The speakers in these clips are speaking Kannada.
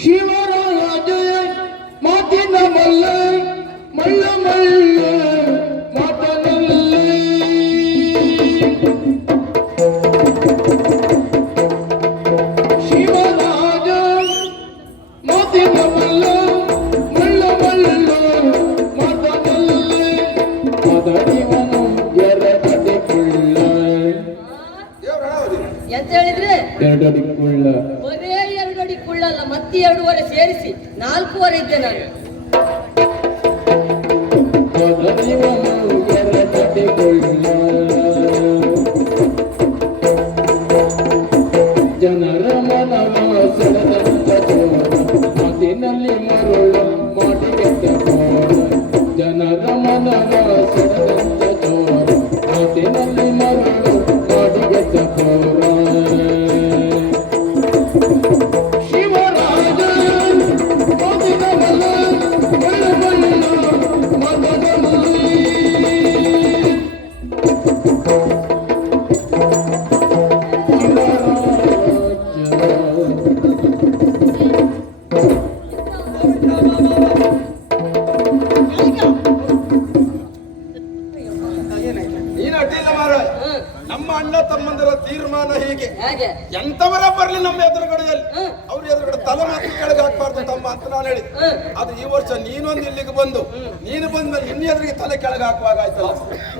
ಶಿವರಾಜ ಮಾತಿನ ಮಲ್ಲ ಮಲ್ಲ ಮಲ್ಲ ಮಾತನಲ್ಲಿ ಶಿವರಾಜ ಮಾತಿನ ಮಲ್ಲ ಮಲ್ಲ ಮಲ್ಲ ಮಾತನಲ್ಲಿ ಮದನಿವನು ಎರಡಡಿ ಕುಳ್ಳ ಎಂತ ಹೇಳಿದ್ರೆ ಎರಡಡಿ ಕುಳ್ಳ ಬರೇ 2 ಅಡಿ ಕುಳ್ಳಲ್ಲ ಮತ್ತೆ 2.5 ಸೇರಿಸಿ 4.5 ಇದ್ದೆ ನಾನು. ಜನರ ಮನವ ಸೆಳೆದಂತ ಚೋರ ಮಾತಿನಲ್ಲಿ ಮರುಳು ಮಾಡಿಗೆದ್ದ ಕೋರ ಜನರ ಮನವ ಸೆಳೆದಂತ ಚೋರ ಮಾತಿನಲ್ಲಿ ಮರುಳು ಮಾಡಿಗೆದ್ದ ಕೋರ ನಮ್ಮ ಅಣ್ಣ ತಮ್ಮಂದಿರ ತೀರ್ಮಾನ ಹೀಗೆ, ಹೇಗೆ ಎಂತವರ ಬರ್ಲಿ ನಮ್ಮ ಎದುರುಗಡೆಯಲ್ಲಿ ಅವ್ರ ಎದುರುಗಡೆ ತಲೆ ಮಾತ್ರ ಕೆಳಗೆ ಹಾಕ್ಬಾರ್ದು ತಮ್ಮ ಅಂತ ನಾನು ಹೇಳಿದ್. ಅದು ಈ ವರ್ಷ ನೀನೊಂದು ಇಲ್ಲಿಗೆ ಬಂದು ನೀನು ಬಂದ್ಮೇಲೆ ಇನ್ನ ಎದುರಿಗೆ ತಲೆ ಕೆಳಗೆ ಹಾಕುವಾಗ ಆಯ್ತಲ್ಲ.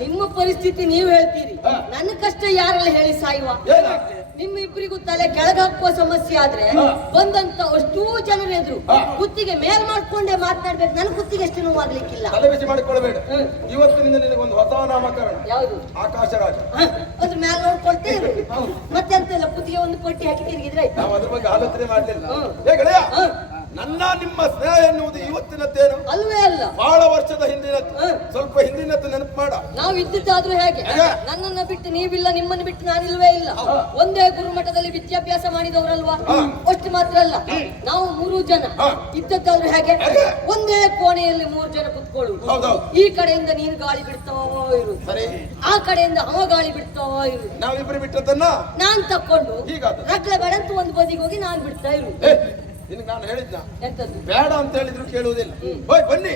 ನಿಮ್ಮ ಪರಿಸ್ಥಿತಿ ನೀವು ಹೇಳ್ತೀರಿ, ನನ್ನ ಕಷ್ಟ ಯಾರೆಲ್ಲ ಹೇಳಿ ಸಾಯುವ. ನಿಮ್ಮ ಇಬ್ಬರಿಗೂ ತಲೆ ಕೆಳಗೆ ಹಾಕುವ ಸಮಸ್ಯೆ ಆದ್ರೆ ಬಂದಂತ ಅಷ್ಟೂ ಜನರ ಎದುರು ಕುತ್ತಿಗೆ ಮೇಲ್ ಮಾಡ್ಕೊಂಡೇ ಮಾತನಾಡ್ಬೇಕು. ನನ್ನ ಕುತ್ತಿಗೆ ಎಷ್ಟು ನೋವಾಗ್ಲಿಕ್ಕಿಲ್ಲ. ತಲೆ ಬಿಸಿ ಮಾಡಿಕೊಳ್ಳಬೇಡ. ಇವತ್ತಿನಿಂದ ನಿನಗೊಂದು ಹೊಸ ನಾಮಕರಣ. ಯಾವುದು? ಆಕಾಶರಾಜ. ಅದ್ರ ಮೇಲೆ ನೋಡ್ಕೊಳ್ತೇವೆ ಮತ್ತೆ ಅಂತೆಲ್ಲ ಕುತ್ತಿಗೆ ಒಂದು ಪಟ್ಟಿ ಹಾಕಿ ತಿರುಗಿದ್ರೆ ನಾವು ಅದ್ರ ಬಗ್ಗೆ ಆಲೋಚನೆ ಮಾಡ್ಲಿಲ್ಲ. ಗೆಳೆಯ, ನನ್ನ ನಿಮ್ಮ ಸ್ನೇಹ ಎನ್ನುವುದು ಇವತ್ತಿನದ್ದೇನು ಅಲ್ವೇ ಅಲ್ಲ, ಬಹಳ ವರ್ಷದ ಹಿಂದಿನದ್ದು. ಸ್ವಲ್ಪ ಹಿಂದಿನದ್ದು ನೆನಪು ಮಾಡ. ನಾವು ಇದ್ದಿದ್ದಾದ್ರೂ ಹೇಗೆ, ನನ್ನನ್ನ ಬಿಟ್ಟು ನೀವಿಲ್ಲ, ನಿಮ್ಮನ್ನು ಬಿಟ್ಟು ನಾನಿಲ್ವೇ ಇಲ್ಲ. ಒಂದೇ ಗುರುಮಠದಲ್ಲಿ ವಿದ್ಯಾಭ್ಯಾಸ ಮಾಡಿದವರಲ್ವಾ. ಅಷ್ಟು ಮಾತ್ರ ಅಲ್ಲ, ನಾವು 3 ಜನ ಇದ್ದದ್ದಾದ್ರೂ ಹೇಗೆ, ಒಂದೇ ಕೋಣೆಯಲ್ಲಿ 3 ಜನ ಕುತ್ಕೊಳ್ಳುವುದು. ಈ ಕಡೆಯಿಂದ ನೀನು ಗಾಳಿ ಬಿಡ್ತಾವೋ ಇರು, ಆ ಕಡೆಯಿಂದ ಅವ ಗಾಳಿ ಬಿಡ್ತಾವೋ ಇರು. ನಾವಿಬ್ಬರು ಬಿಟ್ಟದನ್ನ ನಾನ್ ತಕೊಂಡು ರಗ್ಲ ಬೇಡ ಅಂತ ಒಂದು ಬದಿಗೆ ಹೋಗಿ ನಾನ್ ಬಿಡ್ತಾ ಇರು. ನಿನಗೆ ನಾನು ಹೇಳಿದ್ನ ಎಂತದ್ದು ಬೇಡ ಅಂತ ಹೇಳಿದ್ರು ಕೇಳುವುದಿಲ್ಲ. ಹೋಯ್ ಬನ್ನಿ,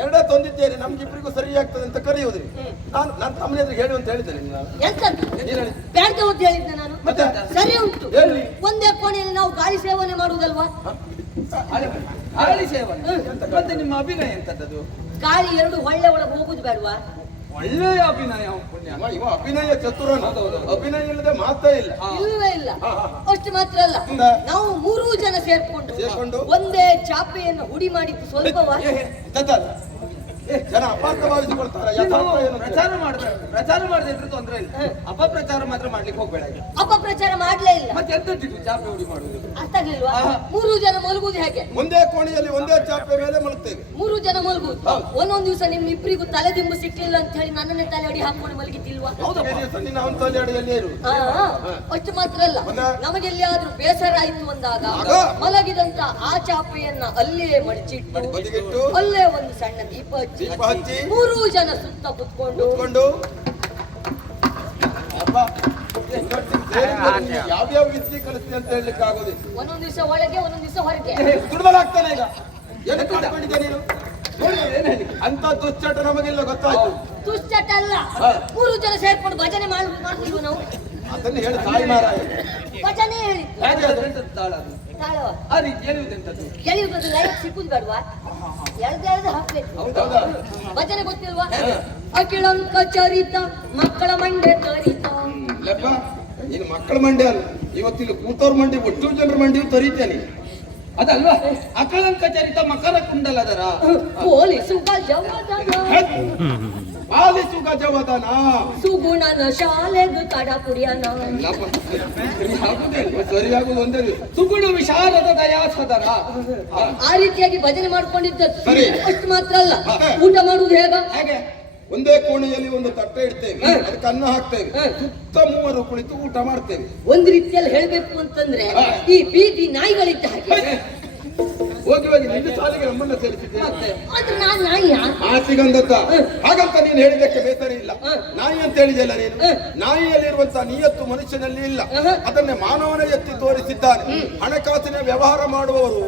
ಎರಡೇ ತಂದಿದ್ದೇನೆ, ನಮ್ಗಿಬ್ಬರಿಗೂ ಸರಿ ಆಗ್ತದೆ ಅಂತ ಕರೆಯುವುದ್ರಿ. ನಾನು ತಮ್ಮನ ಎದುರು ಹೇಳಿ ಅಂತ ಹೇಳಿದ್ದೇನೆ. ಎಂತದ್ದು ಬೇಡ ಅಂತ ಹೇಳಿದ್ದೆ ನಾನು. ಸರಿ ಉಂಟು, ಒಂದೇ ಕೋಣೆಯಲ್ಲಿ ನಾವು ಗಾಳಿ ಸೇವನೆ ಮಾಡುವುದಲ್ವಾ. ಗಾಳಿ ಸೇವನೆ ಮತ್ತೆ ನಿಮ್ಮ ಅಭಿನಯ ಎಂತದ್ದು? ಗಾಳಿ 2 ಹೊಳ್ಳೆ ಒಳಗೆ ಹೋಗುದು ಬೇಡವಾ? ಒಳ್ಳೆಯ ಅಭಿನಯ. ಇವ ಅಭಿನಯ ಚತುರನ, ಅಭಿನಯ ಇಲ್ಲದೆ ಮಾತೇ ಇಲ್ಲ. ಇಲ್ಲವೇ ಇಲ್ಲ. ಅಷ್ಟು ಮಾತ್ರ ಅಲ್ಲ, ನಾವು 3 ಜನ ಸೇರ್ಕೊಂಡು ಒಂದೇ ಚಾಪೆಯನ್ನು ಹುಡಿ ಮಾಡಿದ್ದು ಸ್ವಲ್ಪವಾ? ಜನ ಅಪಾರ್ಥ ಭಾವಿಸಿಕೊಳ್ತಾರೆ. ಪ್ರಚಾರ ಮಾಡದೆ ಇದ್ರೆ ತೊಂದ್ರೆ ಇಲ್ಲ, ಅಪಪ್ರಚಾರ ಮಾತ್ರ ಮಾಡ್ಲಿಕ್ಕೆ ಹೋಗ್ಬೇಡ. ಅಪಪ್ರಚಾರ ಮಾಡ್ಲೇ ಇಲ್ಲ. ಮತ್ತೆ ಎಂತಿಟ್ಟು ಚಾಪೆ ಹುಡಿ ಮಾಡುದು ಅರ್ಥ ಆಗ್ಲಿಲ್ವಾ? 3 ಜನ ಮಲಗುದು ಹೇಗೆ? ಒಂದೇ ಕೋಣೆಯಲ್ಲಿ ಒಂದೇ ಚಾಪೆ ಮೇಲೆ ಮಲಗ್ತೇವೆ. 3 ಜನ ಮಲಗುದು. ಒಂದೊಂದು ದಿವಸ ನಿಮ್ ಇಬ್ಬರಿಗೂ ತಲೆ ದಿಂಬು ಸಿಕ್ಲಿಲ್ಲ ಅಂತ ಹೇಳಿ ನನ್ನನ್ನೇ ತಲೆ ಅಡಿ ಹಾಕೊಂಡು ಮಲಗಿದ್ದಿಲ್ವಾ? ಅವನ ತಲೆ ಅಡಿಯಲ್ಲೇ ಇರು. ಅಷ್ಟು ಮಾತ್ರ ಅಲ್ಲ, ನಮಗೆಲ್ಲಿಯಾದ್ರೂ ಬೇಸರ ಆಯ್ತು ಅಂದಾಗ ಮಲಗಿದಂತ ಆ ಚಾಪೆಯನ್ನ ಅಲ್ಲೇ ಮಡಚಿಟ್ಟು ಅಲ್ಲೇ ಒಂದು ಸಣ್ಣ ದೀಪ ಹಚ್ಚಿ 3 ಜನ ಸುತ್ತ ಕುತ್ಕೊಂಡು ಯಾವ್ಯಾವ ವಿದ್ಯೆ ಕಲಿಸ್ತೀನಿ ಅಂತ ಹೇಳಲಿಕ್ಕೆ ಆಗೋದಿಲ್ಲ. ಒಂದೊಂದು ದಿವಸ ಒಳಗೆ ಒಂದೊಂದು ದಿವಸ ಹೊರಗೆ ದುರ್ಬಲಾಗ್ತಾನೆ. ಈಗ ಏನು ಮಾಡ್ಕೊಂಡಿದ್ದೆ ನೀನು? ಅಂತ ದುಶ್ಚಟ ನಮಗೆಲ್ಲ ಗೊತ್ತಾಯ್ತು. ದುಶ್ಚಟ ಅಲ್ಲ, 3 ಜನ ಸೇರ್ಕೊಂಡು ಭಜನೆ ಮಾಡ್ತಿದ್ವು ನಾವು. ಅದನ್ನು ಹೇಳಿ ತಾಯಿ ಮಾರಾಯ. ಭಜನೆ ಹೇಳಿ ತಾಳವ ಆ ರೀತಿ ಎಳೆಯುವುದೆಂತದ್ದು? ಎಳೆಯುವುದು ಲೈಫ್ ಸಿಕ್ಕುದು ಬೇಡವಾ? ಎಳ್ದು ಹಾಕ್ಬೇಕು. ಭಜನೆ ಗೊತ್ತಿಲ್ವಾ? ಅಖಿಳಂಕ ಚರಿತ ಮಕ್ಕಳ ಮಂಡೆ ತರಿತ. ನೀನು ಮಕ್ಕಳ ಮಂಡೆ ಅಲ್ಲ, ಇವತ್ತಿಲ್ಲಿ ಕೂತವ್ರ ಮಂಡಿ, ಒಟ್ಟು ಜನರ ಮಂಡಿಯು ತರೀತೇನೆ. ಅದಲ್ವಾ ಅಕಳಂಕ ಚರಿತ ಮಕರ ಕುಂಡಲದರ ಪೊಲೀಸು ಗಜವದನ ಪಾಲಿಸು ಗಜವದನ ಸುಗುಣನ ಶಾಲೆಗ ಕಡ ಕುಡಿಯನ. ಸರಿಯಾಗುದು ಒಂದೇ, ಸುಗುಣ ವಿಶಾಲದ ದಯಾಸದರ. ಆ ರೀತಿಯಾಗಿ ಭಜನೆ ಮಾಡ್ಕೊಂಡಿದ್ದದ್ದು. ಅಷ್ಟು ಮಾತ್ರ ಅಲ್ಲ, ಊಟ ಮಾಡುವುದು ಹೇಗೆ? ಒಂದೇ ಕೋಣೆಯಲ್ಲಿ ಒಂದು ತಟ್ಟೆ ಇಡ್ತೇವೆ, ಅದಕ್ಕೆ ಅನ್ನ ಹಾಕ್ತೇವೆ, ಸುತ್ತ 3 ಕುಳಿತು ಊಟ ಮಾಡ್ತೇವೆ. ಒಂದು ರೀತಿಯಲ್ಲಿ ಹೇಳ್ಬೇಕು ಅಂತಂದ್ರೆ ಈ ಬೀದಿ ನಾಯಿಗಳಿದ್ದ ಹಾಗೆ. ಹೋಗಿ ಹೋಗಿ ನಿನ್ನ ಸಾಲಿಗೆ ನಮ್ಮನ್ನ ಸೇರಿಸಿದ್ದೆ ಮತ್ತೆ ಆದ್ರೆ ನಾನು ನಾಯಿಯ ಆಸಿಗಂದತ್ತ ಹಾಗಂತ ನೀನು ಹೇಳಿದ್ದಕ್ಕೆ ಬೇಸರ ಇಲ್ಲ. ನಾಯಿ ಅಂತ ಹೇಳಿದೆಯಲ್ಲ ನೀನು, ನಾಯಿಯಲ್ಲಿರುವಂತಹ ನಿಯತ್ತು ಮನುಷ್ಯನಲ್ಲಿ ಇಲ್ಲ. ಅದನ್ನೇ ಮಾನವನ ಎತ್ತಿ ತೋರಿಸಿದ್ದಾನೆ. ಹಣಕಾಸಿನ ವ್ಯವಹಾರ ಮಾಡುವವರು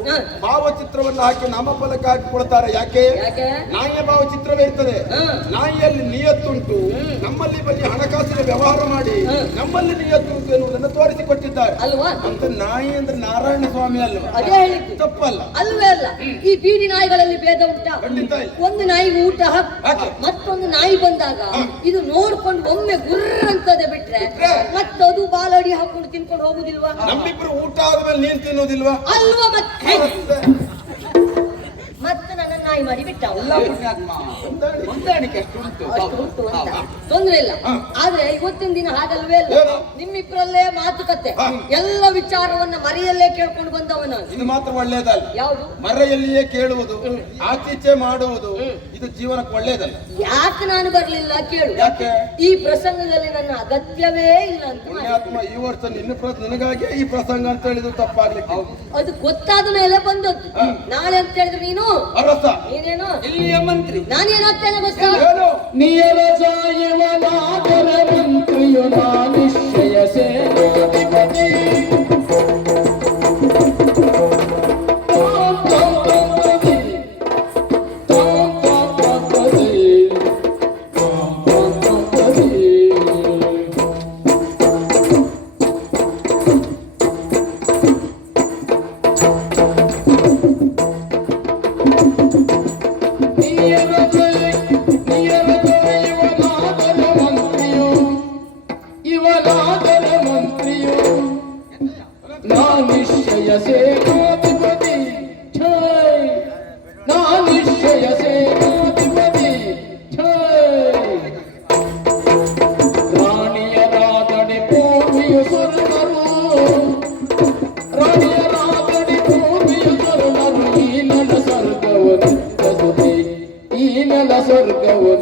ಭಾವಚಿತ್ರವನ್ನು ಹಾಕಿ ನಾಮಫಲಕ ಹಾಕಿಕೊಳ್ತಾರೆ. ಯಾಕೆ? ನಾಯಿಯ ಭಾವಚಿತ್ರವೇ ಇರ್ತದೆ. ನಾಯಿಯಲ್ಲಿ ನಿಯತ್ತುಂಟು, ನಮ್ಮಲ್ಲಿ ಬನ್ನಿ ಹಣಕಾಸಿನ ವ್ಯವಹಾರ ಮಾಡಿ ನಮ್ಮಲ್ಲಿ ನಿಯತ್ತುಂಟು ಎನ್ನುವುದನ್ನು ತೋರಿಸಿಕೊಟ್ಟಿದ್ದಾರೆ ಅಲ್ವಾ? ಅಂತ ನಾಯಿ ಅಂದ್ರೆ ನಾರಾಯಣ ಸ್ವಾಮಿ ಅಲ್ವಾ? ಅದೇ ಹೇಳಿದ್ದು ತಪ್ಪಲ್ಲ. ಅಲ್ವೇ ಅಲ್ಲ. ಈ ಬೀದಿ ನಾಯಿಗಳಲ್ಲಿ ಭೇದ ಉಂಟಾ? ಖಂಡಿತ ಇಲ್ಲ. ಒಂದು ನಾಯಿಗೆ ಊಟ ಹಾಕಿ ಮತ್ತೊಂದು ನಾಯಿ ಬಂದಾಗ ಇದು ನೋಡ್ಕೊಂಡು ಒಮ್ಮೆ ಗುರ್ರ ಅಂತದೆ ಬಿಟ್ರೆ ಮತ್ತದು ಬಾಲಡಿ ಹಾಕೊಂಡು ತಿನ್ಕೊಂಡು ಹೋಗುದಿಲ್ವಾ? ನಮ್ಮಿಬ್ರು ಊಟ ಆದ್ಮೇಲೆ ನೀನ್ ತಿನ್ನೋದಿಲ್ವಾ? ಅಲ್ವಾ? ಮತ್ತೆ ನನ್ನ ನಾಯಿ ಮಾಡಿ ಬಿಟ್ಟ. ಎಲ್ಲ ಪುಣ್ಯಾತ್ಮ ಹೊಂದಾಣಿಕೆ ಅಷ್ಟು ಉಂಟು. ಅಷ್ಟು ಉಂಟು ಅಂತ ತೊಂದ್ರೆ ಇಲ್ಲ. ಆದ್ರೆ ಇವತ್ತಿನ ದಿನ ಹಾಗಲ್ವೇ ಅಲ್ಲ. ನಿಮ್ಮಿಬ್ಬರಲ್ಲೇ ಮಾತುಕತೆ, ಎಲ್ಲ ವಿಚಾರವನ್ನ ಮರೆಯಲ್ಲೇ ಕೇಳ್ಕೊಂಡು ಬಂದವನ. ಇದು ಮಾತ್ರ ಒಳ್ಳೇದಲ್ಲ. ಯಾವುದು? ಮರೆಯಲ್ಲಿಯೇ ಕೇಳುವುದು, ಆಚೀಚೆ ಮಾಡುವುದು, ಇದು ಜೀವನಕ್ಕೆ ಒಳ್ಳೇದಲ್ಲ. ಯಾಕೆ ನಾನು ಬರ್ಲಿಲ್ಲ ಕೇಳು. ಯಾಕೆ? ಈ ಪ್ರಸಂಗದಲ್ಲಿ ನನ್ನ ಅಗತ್ಯವೇ ಇಲ್ಲ ಅಂತ. ಪುಣ್ಯಾತ್ಮ, ಈ ವರ್ಷ ನಿನಗಾಗಿಯೇ ಈ ಪ್ರಸಂಗ ಅಂತ ಹೇಳಿದ್ರು ತಪ್ಪಾಗ್ಲಿಕ್ಕೆ. ಅದು ಗೊತ್ತಾದ ಮೇಲೆ ಬಂದದ್ದು. ನಾಳೆ ಅಂತ ಹೇಳಿದ್ರೆ ನೀನು ಅರಸ, ನೀನೇನು ಇಲ್ಲಿಯ ಮಂತ್ರಿ, ನಾನೇನಾಗ್ತೇನೆ ಗೊತ್ತಾ? ಏನು? ನಿಯರ ಸಾಯುವನಾದರ ಮಂತ್ರಿಯು ನಾ ನಿಶ್ಚಯ ಸೇನಾಧಿಪತಿ. ಸ್ವರ್ಗವು